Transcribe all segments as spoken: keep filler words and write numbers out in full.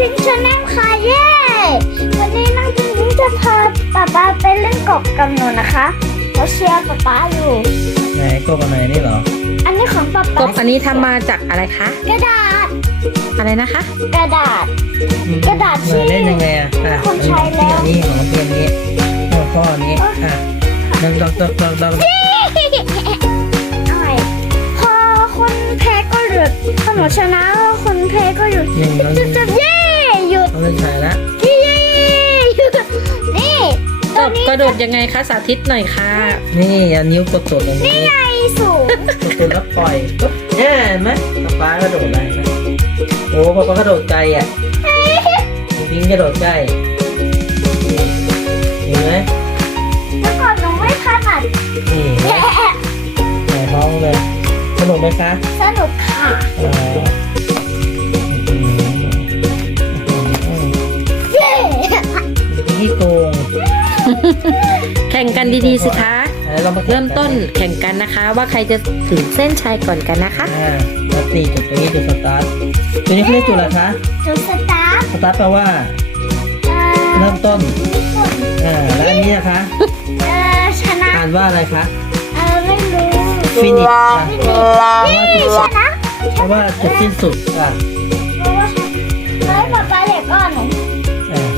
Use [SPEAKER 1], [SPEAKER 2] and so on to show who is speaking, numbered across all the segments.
[SPEAKER 1] พิงค์ชาแนลค่ะเย้วันนี้น้องพิงค์จะพาป๊าป๊าไปเล่นกบกับหนูนะคะเราเชียร์ป๊าป๊าอยู่
[SPEAKER 2] ไหนกบอันไหนนี่เหรอ
[SPEAKER 1] อันนี้ของป๊าก ป๊า
[SPEAKER 3] บอันนี้ทำมาจากอะไรคะ
[SPEAKER 1] กระดาษ
[SPEAKER 3] อะไรนะคะ
[SPEAKER 1] กระดาษ กระดาษที่
[SPEAKER 2] เเล่นยังไงอ่ะอ่ะ
[SPEAKER 1] คนใช้แล้ว
[SPEAKER 2] อันนี้ของเพียงนี้ของพ่ออันนี้อ่ะดังดังดังดังดัง
[SPEAKER 1] อะไรพอคนแพ้ก็หยุดถ้าหนูชนะคนแพ้ก็หยุด
[SPEAKER 2] นี่เรา
[SPEAKER 1] จะจะเย้หยุด
[SPEAKER 2] เราเล่นใช้แล้ว
[SPEAKER 1] เย้หยุดนี่
[SPEAKER 3] กบกระโดดยังไงคะสาธิตหน่อยค่ะ
[SPEAKER 2] นี่อันนิ้วกดตัวตรงนี้
[SPEAKER 1] ไงสูง
[SPEAKER 2] กดตัวแล้วปล่อยปุ๊บเนี่ยเห็นไหมป๊าป๊ากระโดดได้ไหมโอ้ป๊าป๊ากระโดดไกลอ่ะพิงกระโดดใกล้นี่เห็นไหม
[SPEAKER 1] แล้วก่อนหนูไม่ถนัด
[SPEAKER 2] นี่เห็นไหมแหนท้องเลยสนุกไหมคะ
[SPEAKER 1] สนุกค่ะ
[SPEAKER 2] อ่าอืมอืม
[SPEAKER 1] เย้
[SPEAKER 2] ขี้โกง
[SPEAKER 3] แข่งกันดีๆสิคะ
[SPEAKER 2] อ่ะเรามาแข่
[SPEAKER 3] เริ่
[SPEAKER 2] ง
[SPEAKER 3] ม
[SPEAKER 2] กัน
[SPEAKER 3] ต้นแข่งกันนะคะ ว่าใครจะถึงเส้นชัยก่อนกันนะคะ
[SPEAKER 2] อ่ามาตีจุดตรงนี้จุดสตาร์ทตัวนี้เขาเรียกจุดอะไรคะ
[SPEAKER 1] จุดสตาร์ท
[SPEAKER 2] สตาร์ทแปลว่า
[SPEAKER 1] เอ่อ
[SPEAKER 2] เริ่มต้นอ่าแล้วอันนี้นะคะ
[SPEAKER 1] เอ่อชนะ
[SPEAKER 2] อ่านว่าอะไรคะ
[SPEAKER 1] เออไม่รู้
[SPEAKER 2] finish อ่ะ
[SPEAKER 1] นี่ชนะ
[SPEAKER 2] เพราะว่าจุดสิ้นสุดอ่ะ
[SPEAKER 1] เพราะว่าชนะเฮ้ยป๊าป๊าเด็กก่อนหนู
[SPEAKER 2] อ่า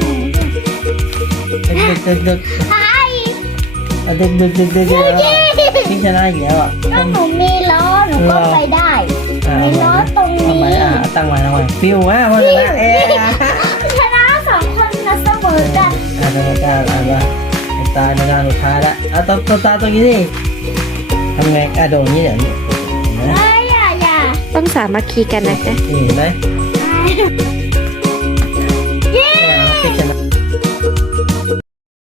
[SPEAKER 2] ดึกดึกดึก
[SPEAKER 1] ไอ้
[SPEAKER 2] อ่ะดึกดึกดึกดึกดึกแล้วพี่ชนะอีกแล้วอ่ะ
[SPEAKER 1] ก็หนูมีล้อหนูก็ไปได้
[SPEAKER 2] อ่า
[SPEAKER 1] มีล้อตรงนี้
[SPEAKER 2] ทำไมอ่ะตั้งไว้ตั้งไว้ฟิวว่าว่าชนะเอ๊ะอ่ะ
[SPEAKER 1] ชนะสองคนนะเสมอกัน
[SPEAKER 2] อ่าทำไมกล้าอ่านว่าตายในงานสุดท้ายแล้วอ่ะต้องต้องตาตรงนี้สิทำไงอ่ะโดนนี้เดี๋ยวนี้เห็นไหม
[SPEAKER 1] เอ้ยอย่าอย่า
[SPEAKER 3] ต้องสามัคคีกันนะคะ
[SPEAKER 2] นี่เห็นไหม
[SPEAKER 1] ไอ้